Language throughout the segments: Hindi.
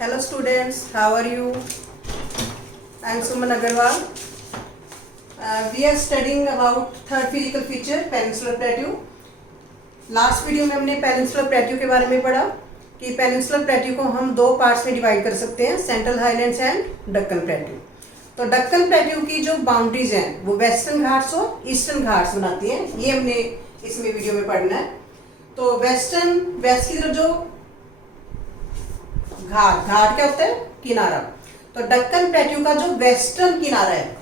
Hello students, how are you? I am Suman Agarwal. We are studying about third physical feature peninsular plateau. Last video में हमने पेनिनसुलर प्लेट्यू के बारे में पढ़ा कि पेनिनसुलर प्लेट्यू को हम दो पार्ट्स में डिवाइड कर सकते हैं, central highlands and Deccan plateau. तो डक्कन प्लेट्यू की जो बाउंड्रीज हैं वो वेस्टर्न घाट्स और ईस्टर्न घाट्स बनाती हैं. ये हमने इसमें वीडियो में पढ़ना है. तो वेस्ट की तरफ जो घाट क्या होता है? किनारा. तो डक्कन प्लेट्यू का जो वेस्टर्न किनारा है,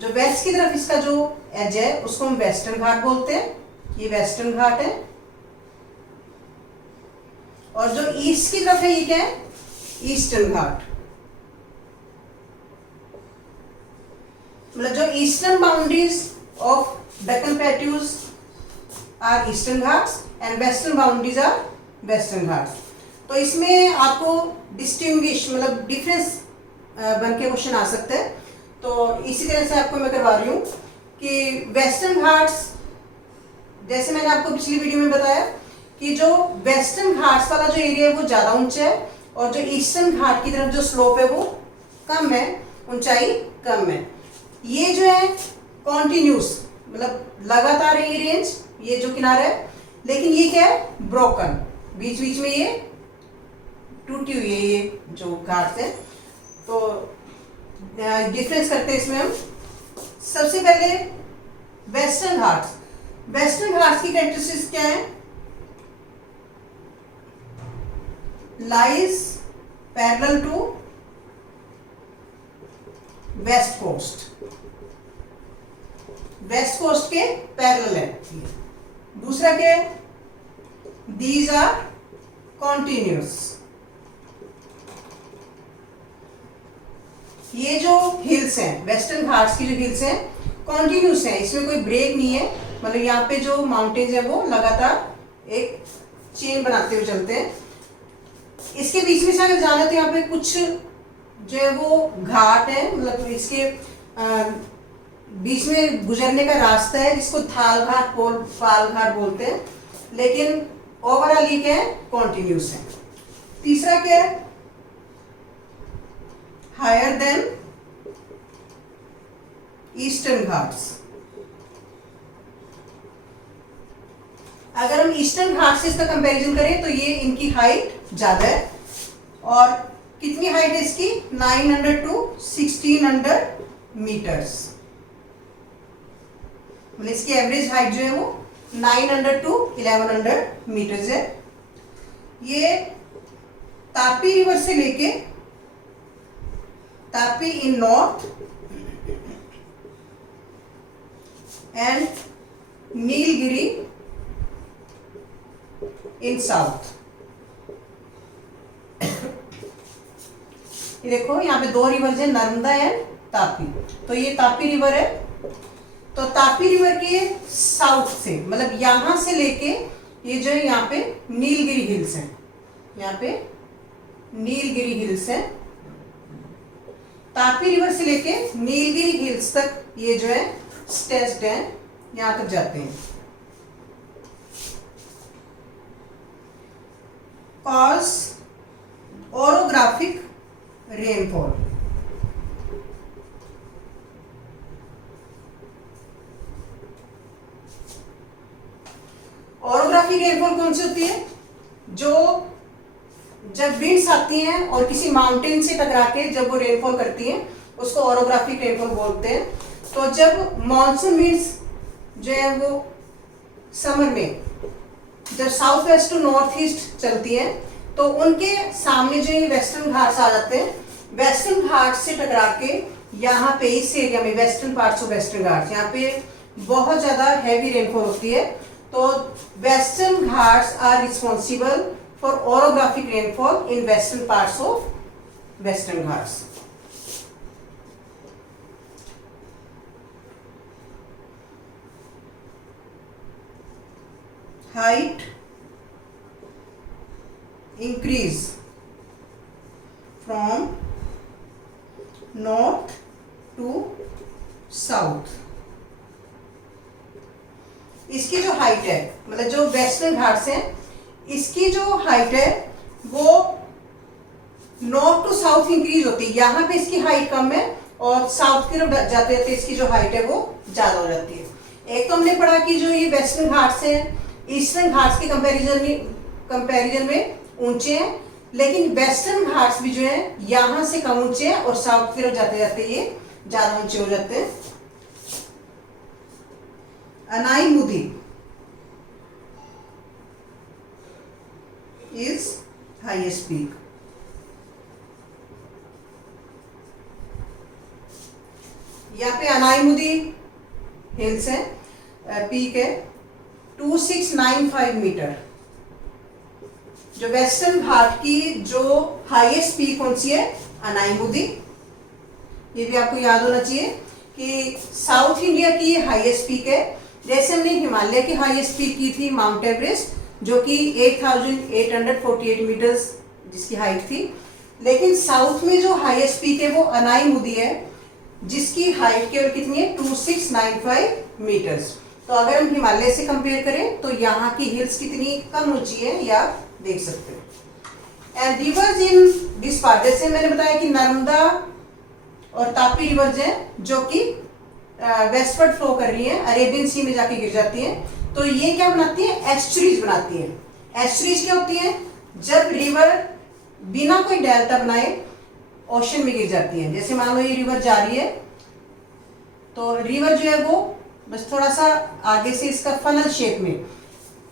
जो वेस्ट की तरफ इसका जो एज है उसको हम वेस्टर्न घाट बोलते हैं. ये वेस्टर्न घाट है. और जो ईस्ट की तरफ है ये क्या है? ईस्टर्न घाट. मतलब जो eastern boundaries of Deccan plateaus are eastern Ghats and western boundaries are western Ghats. तो इसमें आपको डिस्टिंग्विश मतलब डिफरेंस बन के क्वेश्चन आ सकते हैं. तो इसी तरह से आपको मैं करवा रही हूँ कि वेस्टर्न घाट्स, जैसे मैंने आपको पिछली वीडियो में बताया कि जो वेस्टर्न घाट्स वाला जो एरिया है वो ज़्यादा ऊंचा है और जो ईस्टर्न घाट की तरफ जो स्लोप है वो कम है, ऊंचाई कम है. ये जो है कॉन्टिन्यूस मतलब लगातार है ये रेंज, ये जो किनारा है. लेकिन ये क्या है? ब्रोकन. बीच बीच में ये टूटी हुई है ये जो घाट है. तो डिफरेंस करते हैं इसमें हम. सबसे पहले वेस्टर्न घाट्स. वेस्टर्न घाट्स की कैरेक्टरिस्टिक्स क्या है? Lies parallel to west coast. West coast के पैरेलल है. दूसरा क्या है? These are continuous. ये जो हिल्स हैं, वेस्टर्न घाट्स की जो हिल्स हैं कॉन्टिन्यूस हैं, इसमें कोई ब्रेक नहीं है. मतलब यहाँ पे जो माउंटेन्स है वो लगातार एक चेन बनाते हुए चलते हैं. इसके बीच में से अगर जाना तो यहाँ पे कुछ जो है वो घाट है, मतलब इसके बीच में गुजरने का रास्ता है जिसको थाल घाट पाल घाट बोलते हैं. लेकिन ओवरऑल ये क्या है? कॉन्टिन्यूस है. तीसरा क्या है? Higher than eastern Ghats. अगर हम ईस्टर्न घाट से इसका कंपैरिजन करें तो ये इनकी हाइट ज्यादा है. और कितनी हाइट है इसकी? 900 to 1600 मीटर्स. मतलब इसकी एवरेज हाइट जो है वो 900 to 1100 मीटर्स है. ये तापी रिवर से लेके Tapi in north end Nilgiri in south. ये देखो यहाँ पे दो रिवर है, नर्मदा एंड तापी. तो ये तापी रिवर है. तो तापी रिवर के साउथ से मतलब यहां से लेके ये जो है यहाँ पे नीलगिरी हिल्स है. यहाँ पे नीलगिरी हिल्स है. तापी रिवर से लेके नीलगिरी हिल्स तक ये जो है स्टेस्ड है, यहां तक जाते हैं. Cause orographic rainfall. Orographic rainfall कौन सी होती है? जो जब विंड्स आती हैं और किसी माउंटेन से टकरा के जब वो रेनफॉल करती हैं उसको ओरोग्राफिक रेनफॉल बोलते हैं. तो जब मॉनसून विंड्स जो है वो समर में जब south west to north east चलती हैं तो उनके सामने जो वेस्टर्न घाट्स आ जाते हैं. वेस्टर्न घाट्स से टकरा के यहाँ पे इस एरिया में western parts of western Ghats यहाँ पे बहुत ज्यादा हैवी रेनफॉल होती है. तो western Ghats are responsible for orographic rainfall in western parts of western ghats. Height increase from north to south. इसकी जो हाइट है मतलब जो वेस्टर्न घाट्स हैं इसकी जो हाइट है वो नॉर्थ टू साउथ इंक्रीज होती है, यहाँ पे इसकी हाइट कम है और साउथ की तरफ जाते जाते इसकी जो हाइट है वो ज्यादा हो जाती है। एक तो हमने पढ़ा कि जो ये वेस्टर्न घाट्स हैं ईस्टर्न घाट्स के कंपैरिजन में ऊंचे हैं, लेकिन वेस्टर्न घाट्स भी जो है यहाँ से कम ऊंचे हैं और साउथ की तरफ जाते जाते ये ज्यादा ऊंचे हो जाते हैं। Anamudi is highest peak. यहाँ पे अनाईमुदी हिल्स है, पीक है 2695 मीटर। जो वेस्टर्न घाट की जो हाईएस्ट पीक कौन सी है? अनाईमुदी। ये भी आपको याद होना चाहिए कि साउथ इंडिया की हाईएस्ट पीक है। जैसे हमने हिमालय की हाईएस्ट पीक की थी माउंट एवरेस्ट, जो कि 8848 मीटर्स जिसकी हाइट थी, लेकिन साउथ में जो हाईएस्ट पीक है वो अनाईमुदी है, जिसकी हाइट केवल कितनी है? 2695 मीटर्स। तो अगर हम हिमालय से कंपेयर करें तो यहाँ की हिल्स कितनी कम ऊंची है, ये आप देख सकते हो। And reverse in this part, जैसे मैंने बताया कि नर्मदा और तापी रिवर्स हैं जो कि वेस्टवर्ड फ्लो कर रही हैं, अरेबियन सी में जाके गिर जाती हैं, तो ये क्या बनाती है? एस्चुरीज बनाती हैं। एस्चुरीज क्या होती है? जब रिवर बिना कोई डेल्टा बनाए ओशन में गिर जाती है। जैसे मान लो ये रिवर जा रही है, तो रिवर जो है वो बस थोड़ा सा आगे से इसका फनल शेप में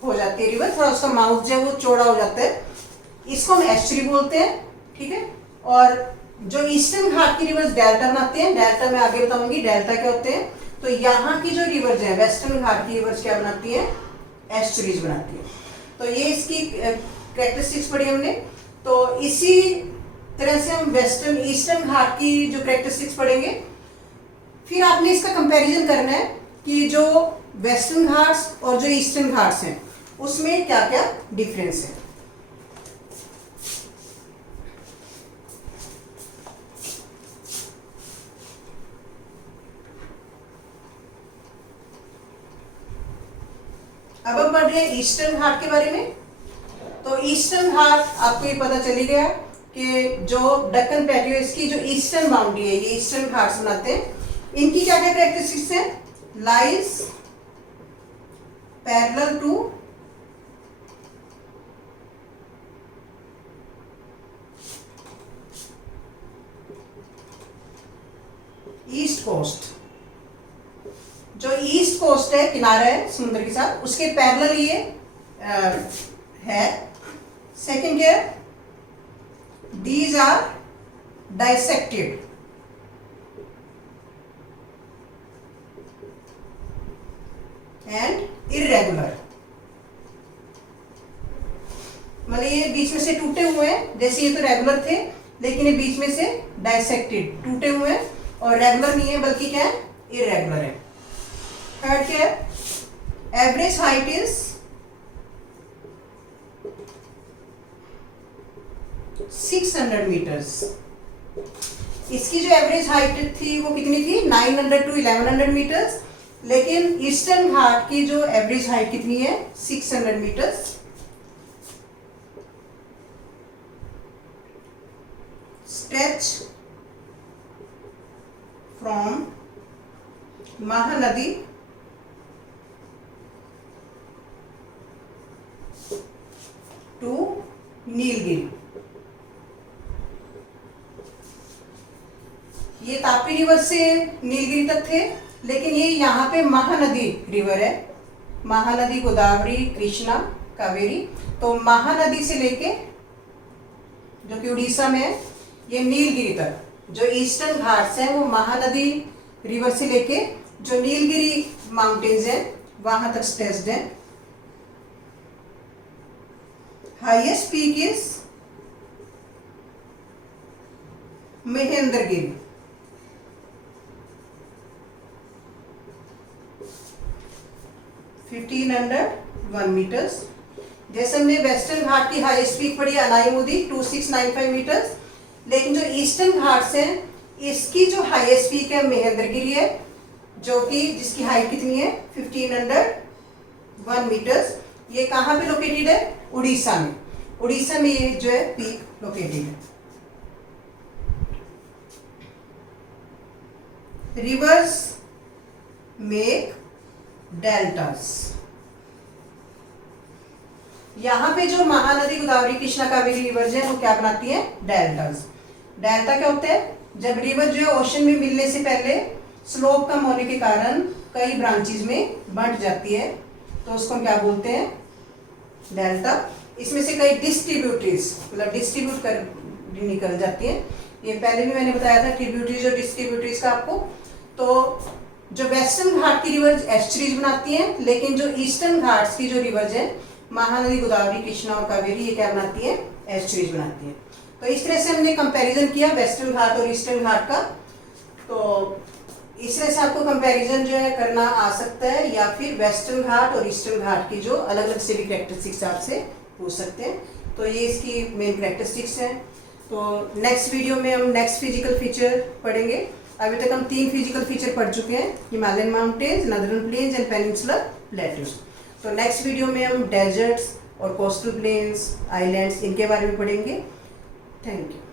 हो जाती है रिवर, थोड़ा उसका माउथ जो है वो चौड़ा हो जाता है, इसको हम एस्चुरी बोलते हैं, ठीक है। और जो ईस्टर्न घाट की रिवर्स डेल्टा बनाते हैं, डेल्टा मैं आगे बताऊंगी डेल्टा क्या होते हैं। तो यहाँ की जो रिवर्स है वेस्टर्न घाट की रिवर्स क्या बनाती है? एस्चुरीज बनाती है। तो ये इसकी कैरेक्टरिस्टिक्स पढ़ी हमने। तो इसी तरह से हम वेस्टर्न ईस्टर्न घाट की जो कैरेक्टरिस्टिक्स पढ़ेंगे। फिर आपने इसका कंपैरिजन करना है कि जो वेस्टर्न घाट्स और जो ईस्टर्न घाट्स हैं उसमें क्या क्या डिफरेंस है। अब हम पढ़ रहे हैं ईस्टर्न घाट के बारे में। तो ईस्टर्न घाट आपको ये पता चली गया कि जो दक्कन प्लेट्यू इसकी जो ईस्टर्न बाउंड्री है, ये ईस्टर्न घाट्स बनाते हैं। इनकी क्या क्या कैरेक्टरिस्टिक्स हैं? Lies parallel to east coast. जो ईस्ट कोस्ट है, किनारा है समुद्र के साथ, उसके पैरेलल ये है। सेकंड क्या है? These are dissected and irregular. मतलब ये बीच में से टूटे हुए हैं, जैसे ये तो रेगुलर थे लेकिन ये बीच में से डाइसेक्टेड टूटे हुए हैं, और रेगुलर नहीं है बल्कि क्या है? इरेगुलर है। थर्ड क्या है? Average height is 600 metres. इसकी जो एवरेज हाइट थी वो कितनी थी? 900 टू 1100 मीटर्स, लेकिन ईस्टर्न घाट की जो एवरेज हाइट कितनी है? 600 metres. Stretch from Mahanadi to Nilgiri. ये तापी रिवर से नीलगिरी तक थे, लेकिन ये यहाँ पे महानदी रिवर है, महानदी गोदावरी कृष्णा कावेरी। तो महानदी से लेके जो कि उड़ीसा में है, ये नीलगिरी तक जो ईस्टर्न घाट्स हैं वो महानदी रिवर से लेके जो नीलगिरी माउंटेन्स हैं वहां तक स्ट्रेच्ड है। Highest peak is Mahendragiri. (1501 metres). जैसे हमने वेस्टर्न घाट की हाईएस्ट पीक पढ़ी अनाईमुदी 2695 मीटर्स, लेकिन जो ईस्टर्न घाट्स हैं इसकी जो हाईएस्ट पीक है महेंद्रगिरी है, जो कि जिसकी हाइट कितनी है? 1501 मीटर्स। ये कहाँ पे लोकेटेड है? उड़ीसा में। उड़ीसा में ये जो है पीक लोकेटेड है। Reverse make deltas. यहाँ पे जो महानदी गोदावरी कृष्णा कावेरी रिवर्स है वो क्या बनाती है? डेल्टास। डेल्टा क्या होते हैं? जब रिवर जो है ओशन में मिलने से पहले स्लोप कम होने के कारण कई ब्रांचेज में बंट जाती है, तो उसको हम क्या बोलते हैं? डेल्टा। इसमें से कई डिस्ट्रीब्यूटरीज मतलब डिस्ट्रीब्यूट कर निकल जाती है। ये पहले भी मैंने बताया था ट्रिब्यूटरीज और डिस्ट्रीब्यूटरीज का आपको। तो जो वेस्टर्न घाट की रिवर्स एस्चुरीज बनाती हैं, लेकिन जो ईस्टर्न घाट्स की जो रिवर्स है महानदी गोदावरी कृष्णा और कावेरी, ये क्या बनाती है? एस्चुरीज बनाती है। तो इस तरह से हमने कंपैरिजन किया वेस्टर्न घाट और ईस्टर्न घाट का। तो इस तरह से आपको कंपैरिजन जो है करना आ सकता है, या फिर वेस्टर्न घाट और ईस्टर्न घाट की जो अलग अलग से भी कैरेक्टरिस्टिक्स आपसे पूछ सकते हैं। तो ये इसकी मेन कैरेक्टरिस्टिक्स हैं। तो नेक्स्ट वीडियो में हम नेक्स्ट फिजिकल फीचर पढ़ेंगे। अभी तक हम 3 फिजिकल फीचर पढ़ चुके हैं, Himalayan mountains, northern plains and peninsular plateaus. तो नेक्स्ट वीडियो में हम डेजर्ट्स और कोस्टल प्लेन्स, आइलैंड्स, इनके बारे में पढ़ेंगे। Thank you.